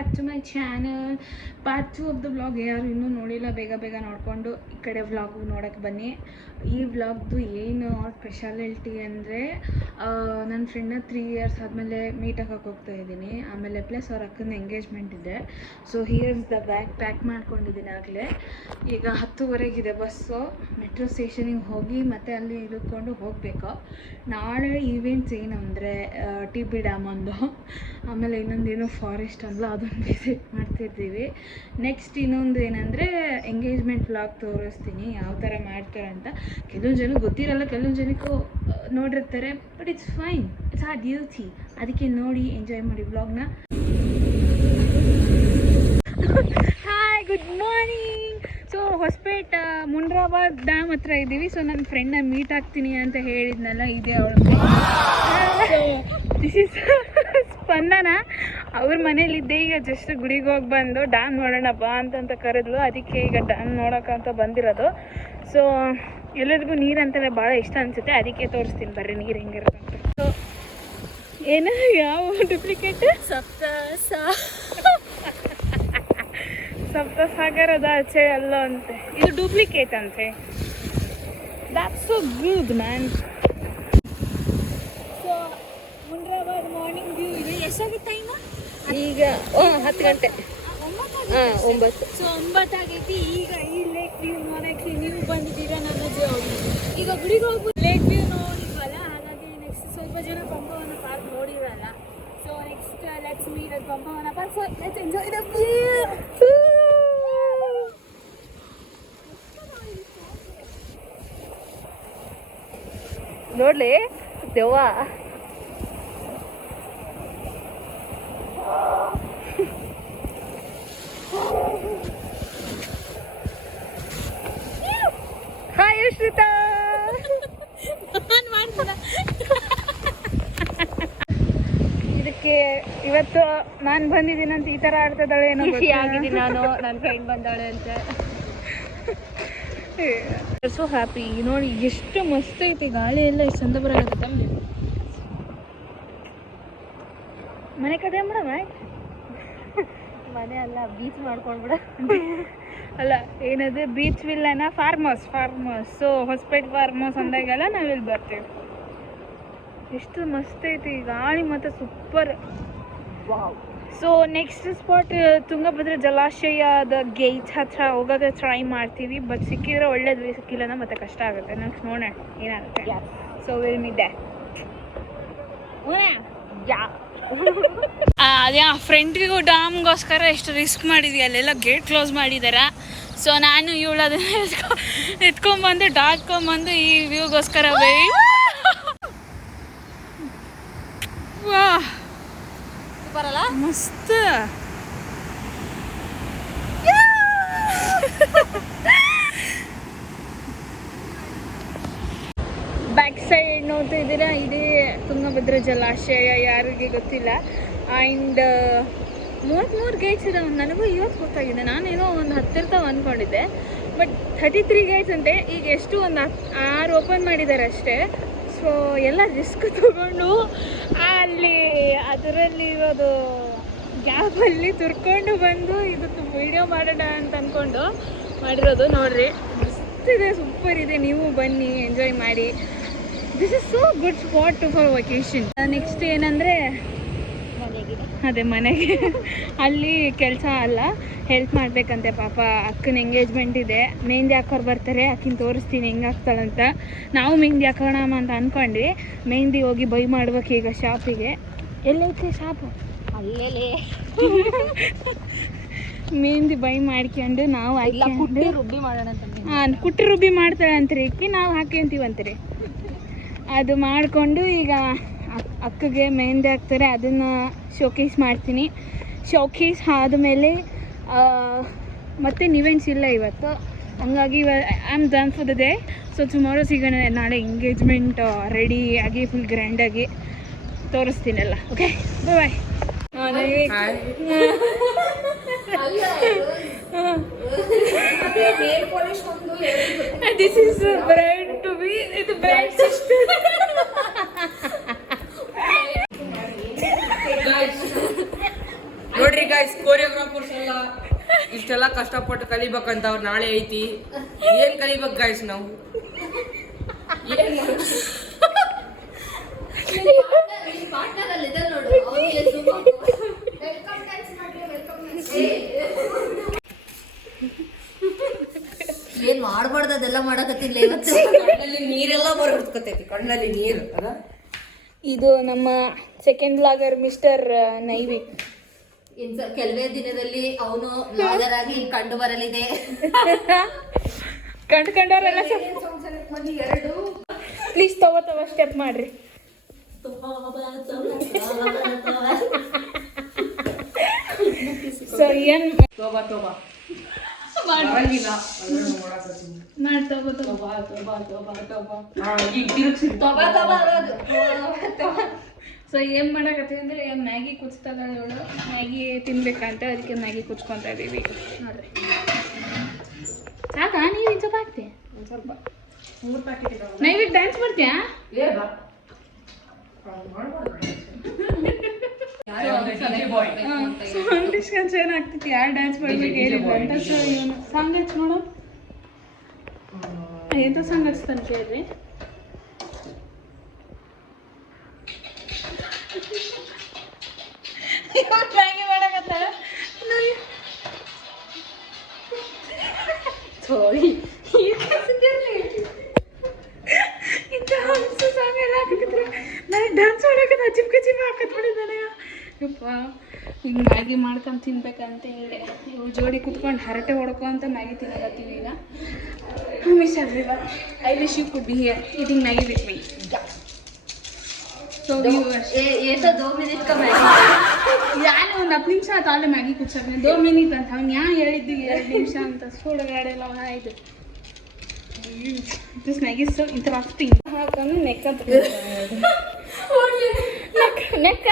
Back to my channel. Part 2 of the vlog. ಯಾರು ಇನ್ನೂ ನೋಡಿಲ್ಲ ಬೇಗ ಬೇಗ ನೋಡಿಕೊಂಡು ಈ ಕಡೆ ವ್ಲಾಗು ನೋಡೋಕ್ಕೆ ಬನ್ನಿ. ಈ ವ್ಲಾಗ್ದು ಏನು ಸ್ಪೆಷಾಲಿಟಿ ಅಂದರೆ ನನ್ನ ಫ್ರೆಂಡ್ನ 3 ಇಯರ್ಸ್ ಆದಮೇಲೆ ಮೀಟ್ ಆಗೋಕ್ಕೆ ಹೋಗ್ತಾ ಇದ್ದೀನಿ. ಆಮೇಲೆ ಪ್ಲಸ್ ಅವ್ರ ಅಕ್ಕನ ಎಂಗೇಜ್ಮೆಂಟ್ ಇದೆ. So here's the bag pack ಮಾಡ್ಕೊಂಡಿದ್ದೀನಿ ಆಗಲೇ. ಈಗ 10:15 ಬಸ್ಸು. ಮೆಟ್ರೋ ಸ್ಟೇಷನಿಗೆ ಹೋಗಿ ಮತ್ತೆ ಅಲ್ಲಿ ಇಳಿದುಕೊಂಡು ಹೋಗಬೇಕು. ನಾಳೆ ಈವೆಂಟ್ಸ್ ಏನಂದರೆ ಟಿ ಬಿ ಡ್ಯಾಮ್ ಒಂದು, ಆಮೇಲೆ ಇನ್ನೊಂದೇನು ಫಾರೆಸ್ಟ್ ಅಲ್ಲ ಅದನ್ನು ವಿಸಿಟ್ ಮಾಡ್ತಿರ್ತೀವಿ. ನೆಕ್ಸ್ಟ್ ಇನ್ನೊಂದು ಏನಂದರೆ ಎಂಗೇಜ್ಮೆಂಟ್ ವ್ಲಾಗ್ ತೋರಿಸ್ತೀನಿ ಯಾವ ಥರ ಮಾಡ್ತಾರೆ ಅಂತ. ಕೆಲವೊಂದು ಜನಕ್ಕೆ ಗೊತ್ತಿರಲ್ಲ, ಕೆಲವೊಂದು ಜನಕ್ಕೂ ನೋಡಿರ್ತಾರೆ. But it's fine, it's our duty. ಅದಕ್ಕೆ ನೋಡಿ ಎಂಜಾಯ್ ಮಾಡಿ ವ್ಲಾಗ್ನ. Hi, good morning. So Hospet Munirabad dam ಹತ್ರ ಇದ್ದೀವಿ. ಸೊ ನನ್ನ ಫ್ರೆಂಡ್ನ ಮೀಟ್ ಆಗ್ತೀನಿ ಅಂತ ಹೇಳಿದ್ನಲ್ಲ, ಇದೆ ಅವಳು. ದಿಸ್ ಇಸ್ ಸ್ಪಂದನ. ಅವ್ರ ಮನೇಲಿದ್ದೆ. ಈಗ ಜಸ್ಟ್ ಗುಡಿಗೆ ಹೋಗಿ ಬಂದು ಡ್ಯಾಮ್ ನೋಡೋಣ ಬಾ ಅಂತಂತ ಕರೆದ್ಲು. ಅದಕ್ಕೆ ಈಗ ಡ್ಯಾಮ್ ನೋಡೋಕ್ಕಂತ ಬಂದಿರೋದು. ಸೊ ಎಲ್ಲರಿಗೂ ನೀರು ಅಂತಲೇ ಭಾಳ ಇಷ್ಟ ಅನಿಸುತ್ತೆ. ಅದಕ್ಕೆ ತೋರಿಸ್ತೀನಿ ಬರ್ರಿ ನೀರು ಹೆಂಗಿರುತ್ತೆ ಅಂತ. ಸೊ ಏನು, ಯಾವ ಡೂಪ್ಲಿಕೇಟ್? ಸಪ್ತಸಾಗರದ ಆಚೆ ಅಲ್ಲ ಅಂತೆ, ಇದು ಡೂಪ್ಲಿಕೇಟ್ ಅಂತೆ. That's so good man. So Munirabad morning view ಇದೆ. ಎಷ್ಟಾಗುತ್ತೆ ಟೈಮು? ಈಗ 10 ಗಂಟೆ. 9. ಸೊ 9 ಆಗೈತಿ. ಈಗ ಈ ಲೇಕ್ ವ್ಯೂ ನೋಡೋಕ್ಕೆ ನೀವು ಬಂದಿದ್ದೀರಾ. ನನ್ನ ಈಗ ಗುಡಿಗೆ ಹೋಗ್ಬಿಟ್ಟು ಲೇಕ್ ವ್ಯೂ ನೋಡಿದ್ವಲ್ಲ, ಹಾಗಾಗಿ ನೆಕ್ಸ್ಟ್ ಸ್ವಲ್ಪ ಜನ ಪಂಪವನ ಪಾರ್ಕ್ ನೋಡಿರಲ್ಲ. So next let's meet at Pampavana park. So let's enjoy the view. ನೋಡ್ಲಿ ದೆವ್ವ. ಹಾಯ್ ಶ್ರೀತಾ. ಇದಕ್ಕೆ ಇವತ್ತು ನಾನು ಬಂದಿದ್ದೀನಿ ಅಂತ ಈ ಥರ ಆಡ್ತಿದ್ದಾಳೆ ಏನೋ. ಖುಷಿ ಆಗಿದ್ದೀನಿ ನಾನು, ನನ್ನ ಫ್ರೆಂಡ್ ಬಂದಾಳೆ ಅಂತ. So happy. ನೋಡಿ ಎಷ್ಟು ಮಸ್ತ್ ಐತಿ, ಗಾಳಿ ಎಲ್ಲ ಎಷ್ಟು ಚಂದ ಬರತ್ತೆ. ಮನೆ ಕಡೆ ಮೇಡಮ್ ಮನೆ ಅಲ್ಲ, ಬೀಚ್ ಮಾಡ್ಕೊಂಡ್ಬಿಡ. ಅಲ್ಲ ಏನದು ಬೀಚ್ ವಿಲ್ಲನ farm house. So Hospet farm house ಅಂದಾಗೆಲ್ಲ ನಾವಿಲ್ಲಿ ಬರ್ತೀವಿ. ಎಷ್ಟು ಮಸ್ತ್ ಐತಿ, ಗಾಳಿ ಮತ್ತು super. Wow. So next spot Tungabhadra ಜಲಾಶಯದ ಗೇಟ್ ಹತ್ರ ಹೋಗೋಕೆ ಟ್ರೈ ಮಾಡ್ತೀವಿ. ಬಟ್ ಸಿಕ್ಕಿದ್ರೆ ಒಳ್ಳೇದು, ಸಿಕ್ಕಿಲ್ಲ ಮತ್ತೆ ಕಷ್ಟ ಆಗುತ್ತೆ. ನೆಕ್ಸ್ಟ್ ನೋಡೋಣ ಏನಾಗುತ್ತೆ. So will meet that. ಅದೇ ಫ್ರೆಂಡ್ರಿಗೂ ಡ್ಯಾಮ್ಗೋಸ್ಕರ ಎಷ್ಟು ರಿಸ್ಕ್ ಮಾಡಿದ್ವಿ. ಅಲ್ಲೆಲ್ಲ ಗೇಟ್ ಕ್ಲೋಸ್ ಮಾಡಿದಾರ. ಸೊ ನಾನು ಇವಳು ಅದನ್ನ ಎತ್ಕೊಂಡ್ಬಂದು ಡಾಟ್ಕೊಂಬಂದು ಈ ವ್ಯೂಗೋಸ್ಕರ ಬರಲ್ಲ. ಮಸ್ತ್. ಬ್ಯಾಕ್ ಸೈಡ್ ನೋಡ್ತಾ ಇದ್ದೀರಾ, ಇದೇ ತುಂಗಭದ್ರಾ ಜಲಾಶಯ. ಯಾರಿಗೆ ಗೊತ್ತಿಲ್ಲ. ಆ್ಯಂಡ್ 3 ಗೇಟ್ಸ್ ಇದಾವೆ. ನನಗೂ ಇವತ್ತು ಗೊತ್ತಾಗಿದೆ. ನಾನೇನೋ ಒಂದು 10 ಇರ್ತಾವೆ ಅಂದ್ಕೊಂಡಿದ್ದೆ. ಬಟ್ 33 ಗೇಟ್ಸ್ ಅಂತೆ. ಈಗ ಎಷ್ಟು ಒಂದು 6 ಓಪನ್ ಮಾಡಿದ್ದಾರೆ ಅಷ್ಟೇ. ಸೊ ಎಲ್ಲ ರಿಸ್ಕ್ ತಗೊಂಡು ಅಲ್ಲಿ ಅದರಲ್ಲಿ ಇರೋದು ಗ್ಯಾಪಲ್ಲಿ ತುರ್ಕೊಂಡು ಬಂದು ಇದಕ್ಕೆ ವೀಡಿಯೋ ಮಾಡೋಣ ಅಂತ ಅಂದ್ಕೊಂಡು ಮಾಡಿರೋದು. ನೋಡ್ರಿ ಮಸ್ತ್ ಇದೆ, ಸೂಪರ್ ಇದೆ. ನೀವು ಬನ್ನಿ, ಎಂಜಾಯ್ ಮಾಡಿ. This is so good spot for vacation. Next ಏನಂದರೆ ಅದೇ ಮನೆಗೆ ಅಲ್ಲಿ ಕೆಲಸ ಅಲ್ಲ, ಹೆಲ್ಪ್ ಮಾಡಬೇಕಂತೆ. ಪಾಪ ಅಕ್ಕನ ಎಂಗೇಜ್ಮೆಂಟ್ ಇದೆ. ಮೆಹಂದಿ ಹಾಕೋರು ಬರ್ತಾರೆ. ಅಕ್ಕಿನ ತೋರಿಸ್ತೀನಿ ಹೆಂಗೆ ಹಾಕ್ತಾಳಂತ. ನಾವು ಮೆಹಂದಿ ಹಾಕೋಣ ಅಂತ ಅಂದ್ಕೊಂಡ್ವಿ. ಮೆಹಂದಿ ಹೋಗಿ ಬೈ ಮಾಡ್ಬೇಕು ಈಗ ಶಾಪಿಗೆ. ಎಲ್ಲೈತೆ ಶಾಪು? ಅಲ್ಲೇ ಮೆಹಂದಿ ಬೈ ಮಾಡ್ಕೊಂಡು ನಾವು ಕುಟ್ಟಿ ರುಬ್ಬಿ ಮಾಡೋಣ ಅಂತ. ಕುಟ್ಟಿ ರುಬ್ಬಿ ಮಾಡ್ತಾಳೆ ಅಂತೀರಿ ಇಕ್ಕಿ, ನಾವು ಹಾಕ್ಯಂತೀವಂತೀರಿ. ಅದು ಮಾಡಿಕೊಂಡು ಈಗ ಅಕ್ಕಗೆ ಮೆಹಂದಿ ಹಾಕ್ತಾರೆ. ಅದನ್ನು ಶೋಕೇಸ್ ಮಾಡ್ತೀನಿ. ಶೋಕೇಸ್ ಆದಮೇಲೆ ಮತ್ತೆ ಇವೆಂಟ್ಸ್ ಇಲ್ಲ ಇವತ್ತು, ಹಂಗಾಗಿ I am done for the day. So tomorrow ಸಿಗೋಣ. ನಾಳೆ ಎಂಗೇಜ್ಮೆಂಟ್ ರೆಡಿ ಆಗಿ ಫುಲ್ ಗ್ರ್ಯಾಂಡಾಗಿ ತೋರಿಸ್ತೀನಲ್ಲ. Okay, bye. This is bride to be. ಇದು ಬ್ರೈಡ್ ಸಿಸ್ಟರ್. ನೋಡ್ರಿ ಗಾಯ್ಸ್, ಇಷ್ಟೆಲ್ಲ ಕಷ್ಟಪಟ್ಟು ಕಲಿಬೇಕಂತ ಅವ್ರು ನಾಳೆ ಐತಿ. ಏನ್ ಕಲಿಬೇಕು ಗೈಸ್ ನಾವು? ಏನ್ ಏನ್ ಮಾಡ್ಬಾರ್ದು ಅದೆಲ್ಲ ಮಾಡಕತ್ತಿಲ್ಲ ಇವತ್ತು. ಕಣ್ಣಲ್ಲಿ ನೀರೆಲ್ಲ ಬರೋದ್ಕತೈತಿ, ಕಣ್ಣಲ್ಲಿ ನೀರು ಅದ. ಇದು ನಮ್ಮ ಸೆಕೆಂಡ್ ಬ್ಲಾಗರ್ ಮಿಸ್ಟರ್ ನೈವಿ. ಕೆಲವೇ ದಿನದಲ್ಲಿ ಅವನು ಬ್ಲಾಗರ್ ಆಗಿ ಕಂಡು ಬರಲಿದೆ. ಕಂಡ್ಕೊಂಡವ್ರೆಲ್ಲ ಪ್ಲೀಸ್ ತಗೋ ಸ್ಟೆಪ್ ಮಾಡ್ರಿ. ಸೊ ಏನ್ ಸೊ ಏನ್ ಮಾಡಕತ್ತೀವಿ ಅಂದ್ರೆ ಮ್ಯಾಗಿ ಕುಚ್ತಾ ಇದ್ದಾಳೆ ಇವಳು. ಮ್ಯಾಗಿ ತಿನ್ಬೇಕಂತ ಅದಕ್ಕೆ ಮ್ಯಾಗಿ ಕುಚ್ಕೊಂತ ಇದೀವಿ ನೋಡ್ರಿ. ಸಾಕಾ ನೀರು ಸ್ವಲ್ಪ ಹಾಕ್ತಿ? ಒಂದ್ ಸ್ವಲ್ಪ 3 ಪ್ಯಾಕೆಟ್ ನೈವೇದ್ಯ ಡ್ಯಾನ್ಸ್ ಮಾಡ್ತೀಯಾ? ಡಿಸ್ಕನ್ಸ್ ಏನಾಗ್ತೈತಿ, ಯಾರು ಡ್ಯಾನ್ಸ್ ಮಾಡ್ಬೇಕು ಏನಿಲ್ಲ ಅಂತ. ಸೊ ಇವನು ಸಾಂಗ್ ಹಚ್ಚಿ ನೋಡು. ಎಂತ ಸಾಂಗ್ ಹಚ್ತಾನೆ ಕೇಳ್ರಿ. ಮ್ಯಾಗಿ ಮಾಡಕತ್ತಾಳ. ಇಂಥ ಹಂಸ ಸಾಂಗ್ ಎಲ್ಲ ಹಾಕಿದ್ರೆ ನನಗೆ ಡ್ಯಾನ್ಸ್ ಮಾಡಕತ್ತ ಚಿಪ್ಕ ಚಿಪ್ಪ ಹಾಕತ್ ಬಿಡಿದ್ದಾನೆ. ಯಪ್ಪ ಹಿಂಗೆ ಮ್ಯಾಗಿ ಮಾಡ್ಕೊಂಡು ತಿನ್ಬೇಕಂತ ಹೇಳಿ ಇವು ಜೋಡಿ ಕುತ್ಕೊಂಡು ಹರಟೆ ಹೊಡ್ಕೊಂತ ಮ್ಯಾಗಿ ತಿನ್ನಕತ್ತೀವಿ ಈಗ. Miss everyone, I wish you could be here eating Maggi with me. So ये तो 2 मिनट का मैगी. ಯಾರು ಒಂದು 10 ನಿಮಿಷ ಆಯ್ತು ಅಲ್ಲೇ ಮ್ಯಾಗಿ ಕುಚ್ಚಕ್ಕೆ. 2 ಮಿನಿಟ್ ಅಂತ ಅವ್ನು ಯಾ ಹೇಳಿದ್ದು 2 ನಿಮಿಷ ಅಂತ. ಸುಡುಗಾಡೆಲ್ಲ ಆಯ್ತು. This Maggi so interesting. ಹಾಕೊಂಡು ನೆಕ್ಕ ನೆಕ್ಕ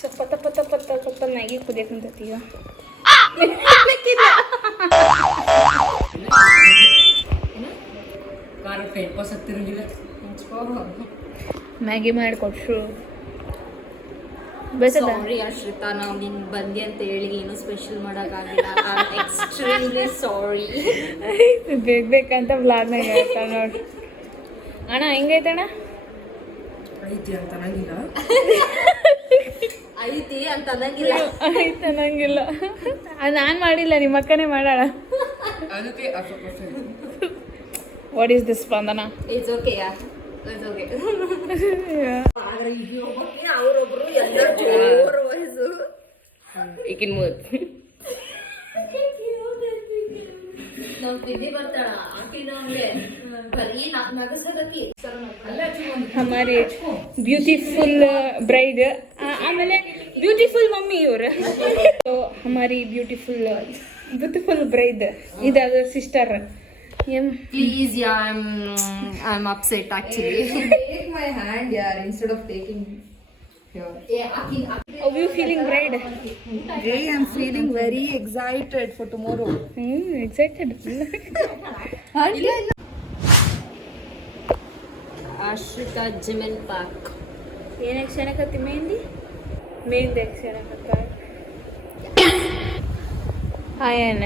ಸ್ವಲ್ಪ ಸ್ವಲ್ಪ ಮ್ಯಾಗಿ ಕುದಿಯಕ್ಕೆ ನಿಂತೈತಿ. ಮ್ಯಾಗಿ ಮಾಡಿಕೊಟ್ರು. ಸಾರಿ ಅಶ್ರಿತಾ, ನಾವು ನಿನ್ ಬಂದಿ ಅಂತ ಹೇಳಿ ಏನು ಸ್ಪೆಷಲ್ ಮಾಡೋಕ್ಕಾಗಿಲ್ಲ. Extremely sorry. ಬೇಕಂತ ಬ್ಲಾಗ್ನಾಗ ಹೇಳ್ತಾಳೆ ನೋಡ್ರಿ. ಅಣ್ಣ ಹೆಂಗೈತಣ್ಣ? ಐತಿ ಅಂತ ನಂಗಿಲ್ಲ, ಐತಿ ಅಂತ ಅನ್ನಂಗಿಲ್ಲ. ಐತೆ ಅನ್ನಂಗಿಲ್ಲ. ಅದು ನಾನು ಮಾಡಿಲ್ಲ, ನಿಮ್ಮ ಅಕ್ಕನೇ ಮಾಡಾಳ. ಅದಕ್ಕೆ what is this Spandana? It's okay yeah, it's okay. ಅವರೊಬ್ರು ಎಲ್ಲ ಜೋರು ವಯಸ್ಸು ಈಗಿನ ಮೂತ್ ನಾವು ಬಿದ್ದಿ ಬರ್ತಾಳ ಆಕಿನ ಹಂಗೆ ಬರೀ ನಗಸದಕ್ಕಿ. हमारी ब्यूटीफुल ब्राइड ಆಮೇಲೆ ಬ್ಯೂಟಿಫುಲ್ ಮಮ್ಮಿ ಇವರು. ಸೊ हमारी ಬ್ಯೂಟಿಫುಲ್ ಬ್ರೈಡ್ ಇದು ಅದರ sister. Please, yeah, I'm upset actually. Take my hand, yeah, instead of taking here. How you feeling bride? Hey, I'm feeling very excited for tomorrow. Excited. Ashrita Jimin Park. ಏನೇ ಕ್ಷಣಕತ್ತಿ mehndi ಕ್ಷಣಕತ್ತ. Hi ಅಣ್ಣ.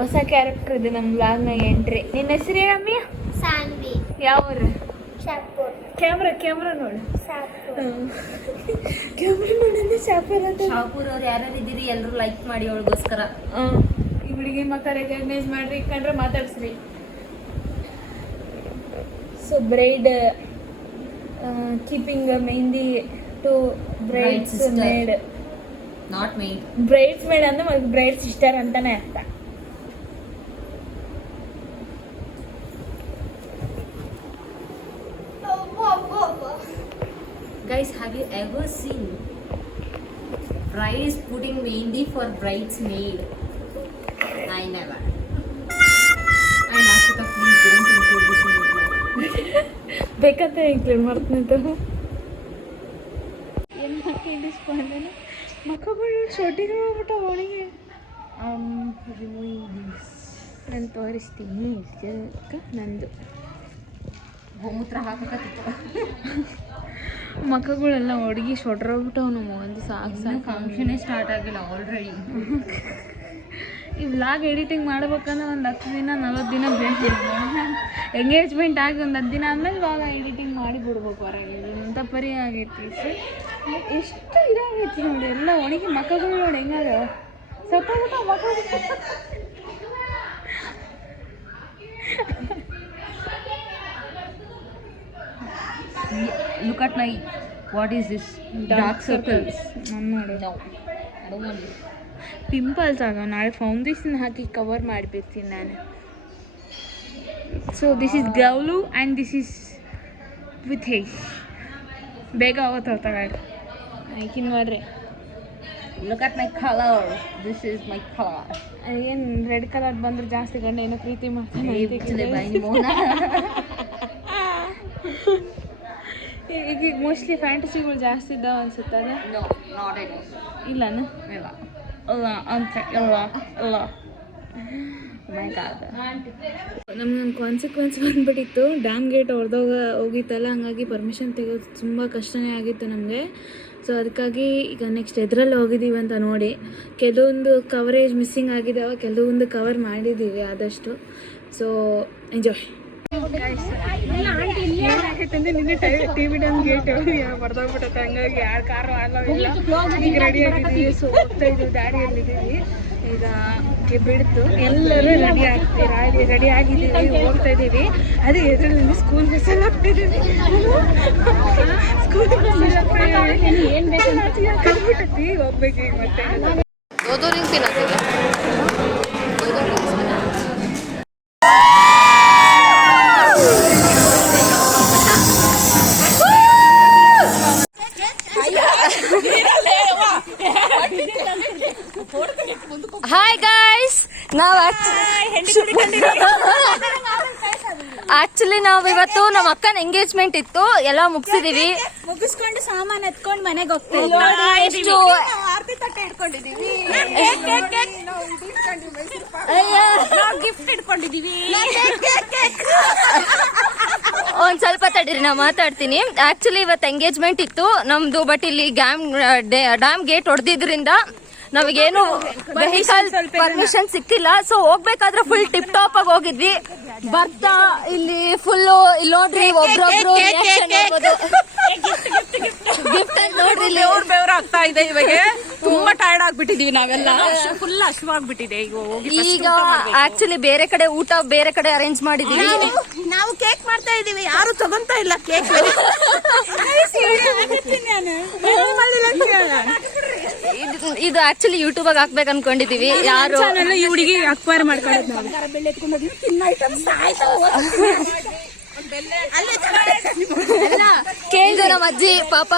ಹೊಸ character ಇದೆ ನಮ್ಮ ಬ್ಲಾಗ್ನಾಗ entry. ನಿನ್ನ ಹೆಸರು ಏನಮ್ಮಿ? ಸಾನ್ವಿ. ಯಾವ ಊರು? Shahpur. Camera ನೋಡು. ಶಾಪುರ್. ಕ್ಯಾಮ್ರಾ ನೋಡಿದ್ರೆ ಶಾಪುರ್ ಅಂತ. ಶಾಪುರ್ ಅವ್ರು ಯಾರ್ಯಾರು ಇದ್ದೀರಿ ಎಲ್ಲರೂ ಲೈಕ್ ಮಾಡಿ ಅವಳಿಗೋಸ್ಕರ. ಈ ಹುಡುಗಿ ಮಕ್ಕ ರೆಕಗ್ನೈಸ್ ಮಾಡ್ರಿ, ಕಂಡ್ರೆ ಮಾತಾಡ್ಸ್ರಿ. So bride keeping mehendi to bridesmaid. Not maid. Bridesmaid ಅಂದ್ರೆ ಮತ್ತೆ ಬ್ರೈಡ್ ಸಿಸ್ಟರ್ ಅಂತಾನೆ ಅರ್ಥ. Guys, have you ever seen bride is putting mehndi for bridesmaid? I never. And Ashita, please don't include this in your vlog. ಬೇಕಂತ include ಮಾಡ್ತೀನಿ. ಏನು ಹಾಕಿದ್ದು ಸ್ಪಂದನ ಮಕ್ಕಳು ಶೊಟ್ಟಿಗೆ ಹೋಗ್ಬಿಟ್ಟು ಅವಳಿಗೆ ನಾನು ತೋರಿಸ್ತೀನಿ. ನಂದು ಗೋಮೂತ್ರ ಹಾಕಕತ್ತಿತ್ತು. ಮಕ್ಕಗಳೆಲ್ಲ ಹುಡುಗಿ ಶೊಡ್ರೋಗ್ಬಿಟ್ಟವು ನಮ್ಮ ಒಂದು ಸಾಕು ಫಂಕ್ಷನೇ ಸ್ಟಾರ್ಟ್ ಆಗಿಲ್ಲ ಆಲ್ರೆಡಿ. ಈ ವ್ಲಾಗ್ ಎಡಿಟಿಂಗ್ ಮಾಡ್ಬೇಕಂದ್ರೆ ಒಂದು 10 ದಿನ 40 ದಿನ ಬೇಕು. ಎಂಗೇಜ್ಮೆಂಟ್ ಆಗಿ ಒಂದು 10 ದಿನ ಆದಮೇಲೆ ಇವಾಗ ಎಡಿಟಿಂಗ್ ಮಾಡಿ ಬಿಡ್ಬೇಕು ಹೊರಗೆ. ಅಂತ ಪರಿ ಆಗೈತಿ. ಎಷ್ಟು ಇದಾಗೈತಿ ನೋಡಿ, ಎಲ್ಲ ಒಣಗಿ ಮಕ್ಕಳು ನೋಡಿ ಹೆಂಗಾಗ ಸತ್ತೋಗ್ಬಿಟ್ಟ ಮಕ್ಕಳು. Look at my, what is this? Dark circles. ನೋಡು ಪಿಂಪಲ್ಸ್ ಆಗ ನಾಳೆ ಫೌಂಡೇಶನ್ ಹಾಕಿ ಕವರ್ ಮಾಡಿಬಿಡ್ತೀನಿ ನಾನು. ಸೊ ದಿಸ್ ಈಸ್ ಗೌಲು ಆ್ಯಂಡ್ ದಿಸ್ ಈಸ್ ವಿತ್ ಹೇಸ್ ಬೇಗ ಆವತ್ತು ತಗೊಳ್ಳಿ ಈಕಿನ ನೋಡ್ರಿ. Look at my color. This is my color. ಏನು ರೆಡ್ ಕಲರ್ ಬಂದ್ರೆ ಜಾಸ್ತಿ ಗಂಡ ಏನೋ ಪ್ರೀತಿ ಮಾಡ್ತೀನಿ. ಈಗ ಮೋಸ್ಟ್ಲಿ ಫ್ಯಾಂಟಸಿಗಳು ಜಾಸ್ತಿ ಇದ್ದಾವೆ ಅನ್ಸುತ್ತೆ ಅದ. No, not at all. ಇಲ್ಲನ ಇಲ್ಲ. ಅಲ್ಲ ಅಂತ ಇಲ್ಲ ಅಲ್ಲ ನಮ್ಗೊಂದು ಕಾನ್ಸಿಕ್ವೆನ್ಸ್ ಬಂದ್ಬಿಟ್ಟಿತ್ತು. ಡ್ಯಾಮ್ ಗೇಟ್ ಹೋಗಿತ್ತಲ್ಲ, ಹಂಗಾಗಿ ಪರ್ಮಿಷನ್ ತೆಗೆಯೋದು ತುಂಬ ಕಷ್ಟನೇ ಆಗಿತ್ತು ನಮಗೆ. ಸೊ ಅದಕ್ಕಾಗಿ ಈಗ ನೆಕ್ಸ್ಟ್ ಎದ್ರಲ್ಲಿ ಹೋಗಿದ್ದೀವಿ ಅಂತ ನೋಡಿ. ಕೆಲವೊಂದು ಕವರೇಜ್ ಮಿಸ್ಸಿಂಗ್ ಆಗಿದ್ದಾವೆ, ಕೆಲವೊಂದು ಕವರ್ ಮಾಡಿದ್ದೀವಿ ಆದಷ್ಟು. So enjoy. ಏನಾಗೈತಂದ್ರೆ ನಿನ್ನೆ ಟಿವಿ ಡ್ಯಾಮ್ ಗೇಟ್ ಬರ್ದೋಗ್ಬಿಟ್ಟೈತೆ, ಹಂಗಾಗಿ ಯಾರು ಕಾರು ಆಗಲ್ಲ. ಈಗ ರೆಡಿ ಆಗಿದ್ದೀವಿ. ಸೊ ಹೋಗ್ತಾ ಇದ್ದೀವಿ, ದಾರಿಯಲ್ಲಿದ್ದೀವಿ. ಈಗ ಬಿಡ್ತು, ಎಲ್ಲರೂ ರೆಡಿ ಆಗಿದ್ದೀವಿ, ಹೋಗ್ತಾ ಇದ್ದೀವಿ. ಅದೇ ಎದುರಲ್ಲಿ ಸ್ಕೂಲ್ ಬಸ್ಸಲ್ಲಿ ಹೋಗ್ತಿದ್ದೀವಿ. ಸ್ಕೂಲ್ ಬಸ್ಸಲ್ಲಿ ಹೋಗ್ತಾ ಇದ್ದೀವಿ. ಏನು ಬೇಕು ಕಲ್ಬಿಟ್ಟೈತಿ, ಹೋಗ್ಬೇಕು ಈಗ ಮತ್ತೆ. ಹಾಯ್ ಗಾಯ್ಸ್, ನಾವು ಆಕ್ಚುಲಿ ನಾವು ಇವತ್ತು ನಮ್ಮ ಅಕ್ಕನ ಎಂಗೇಜ್ಮೆಂಟ್ ಇತ್ತು, ಎಲ್ಲ ಮುಗಿಸಿದೀವಿ. ಮುಗಿಸ್ಕೊಂಡು ಸಾಮಾನು ಎತ್ಕೊಂಡು ಮನೆಗೆ ಹೋಗ್ತೀವಿ. ಗಿಫ್ಟ್ ಇಟ್ಕೊಂಡಿದೀವಿ. ಒಂದ್ ಸ್ವಲ್ಪ ತಡೀರಿ, ನಾ ಮಾತಾಡ್ತೀನಿ. ಆಕ್ಚುಲಿ ಇವತ್ತು ಎಂಗೇಜ್ಮೆಂಟ್ ಇತ್ತು ನಮ್ದು, ಬಟ್ ಇಲ್ಲಿ ಡ್ಯಾಮ್ ಗೇಟ್ ಹೊಡೆದಿದ್ರಿಂದ ನಮಗೇನು ವೆಹಿಕಲ್ ಪರ್ಮಿಷನ್ ಸಿಕ್ಕಿಲ್ಲ. ಸೊ ಹೋಗ್ಬೇಕಾದ್ರೆ ಫುಲ್ ಟಿಪ್ ಟಾಪ್ ಆಗಿ ಹೋಗಿದ್ವಿ. ಬರ್ತಾ ಇಲ್ಲಿ ಫುಲ್ಲು ಇಲ್ಲಿ ನೋಡ್ರಿ, ಒಬ್ರೊಬ್ರು ಗಿಫ್ಟ್ ನೋಡ್ರಿ, ಇಲ್ಲಿ ಬೆವರು ಆಗ್ತಾ ಇದೆ. ಇವಾಗ ತುಂಬಾ ಟೈರ್ಡ್ ಆಗ್ಬಿಟ್ಟಿದೀವಿ ನಾವೆಲ್ಲ, ಫುಲ್ ಹಶ್ವಾಗ್ಬಿಟ್ಟಿದೆ. ಈಗ ಆಕ್ಚುಲಿ ಬೇರೆ ಕಡೆ ಊಟ ಬೇರೆ ಕಡೆ ಅರೇಂಜ್ ಮಾಡಿದೀವಿ. ನಾವು ಕೇಕ್ ಮಾಡ್ತಾ ಇದೀವಿ, ಯಾರು ತಗೊಂತಾ ಇಲ್ಲ ಕೇಕ್. ಇದು ಆಕ್ಚುಲಿ ಯೂಟ್ಯೂಬ್ ಆಗಿ ಹಾಕ್ಬೇಕು ಅನ್ಕೊಂಡಿದೀವಿ. ಯಾರು ಈ ಹುಡುಗಿ ಅಕ್ವೈರ್ ಮಾಡ್ಕೊಳ್ಳೋದು ಕೇಳಿದ್ರು ನಮ್ಮ ಅಜ್ಜಿ ಪಾಪ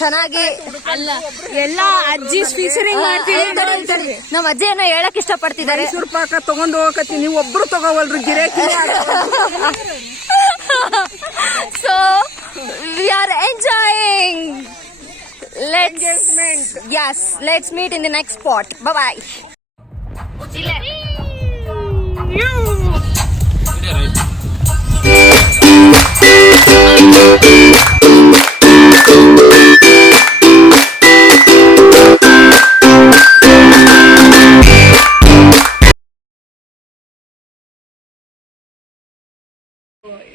ಚೆನ್ನಾಗಿ ಅಲ್ಲ, ಎಲ್ಲ ಅಜ್ಜಿ ಫೀಚರಿಂಗ್ ಮಾಡ್ತೀವಿ. ನಮ್ಮ ಅಜ್ಜಿ ಏನೋ ಹೇಳಕ್ ಇಷ್ಟಪಡ್ತಿದ್ದಾರೆ. ಮೈಸೂರು ಪಾಕ ತಗೊಂಡು ಹೋಗತ್ತೀನಿ, ಒಬ್ರು ತಗೋವಲ್ರು ಗಿರಾಕಿ. So we are enjoying. Let's meet in the next spot. Bye bye.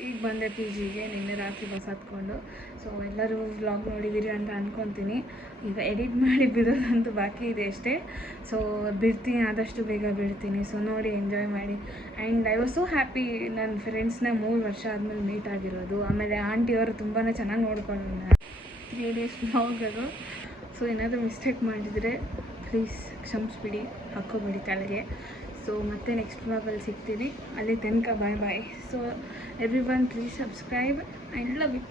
ಈಗ ಬಂದೆ ಪಿ ಜಿಗೆ, ನಿನ್ನೆ ರಾತ್ರಿ ಬಸ್ ಹತ್ಕೊಂಡು. ಸೊ ಎಲ್ಲರೂ ವ್ಲಾಗ್ ನೋಡಿದ್ದೀರಿ ಅಂತ ಅಂದ್ಕೊತೀನಿ. ಈಗ ಎಡಿಟ್ ಮಾಡಿ ಬಿಡೋದಂತೂ ಬಾಕಿ ಇದೆ ಅಷ್ಟೇ. ಸೊ ಬಿಡ್ತೀನಿ, ಆದಷ್ಟು ಬೇಗ ಬಿಡ್ತೀನಿ. ಸೊ ನೋಡಿ, ಎಂಜಾಯ್ ಮಾಡಿ. And I was so happy, ನನ್ನ ಫ್ರೆಂಡ್ಸ್ನ 3 ವರ್ಷ ಆದಮೇಲೆ ಮೀಟ್ ಆಗಿರೋದು. ಆಮೇಲೆ ಆಂಟಿಯವರು ತುಂಬಾ ಚೆನ್ನಾಗಿ ನೋಡ್ಕೊಂಡು 3 ಡೇಸ್ ವ್ಲಾಗ್ ಅದು. ಸೊ ಏನಾದರೂ ಮಿಸ್ಟೇಕ್ ಮಾಡಿದರೆ ಪ್ಲೀಸ್ ಕ್ಷಮಿಸ್ಬಿಡಿ, ಹಾಕ್ಕೋಬೇಡಿ ತಲೆಗೆ. ಸೊ ಮತ್ತೆ ನೆಕ್ಸ್ಟ್ ವ್ಲಾಗಲ್ಲಿ ಸಿಗ್ತೀನಿ. ಅಲ್ಲಿ ತನಕ bye bye. So everyone please subscribe and love it.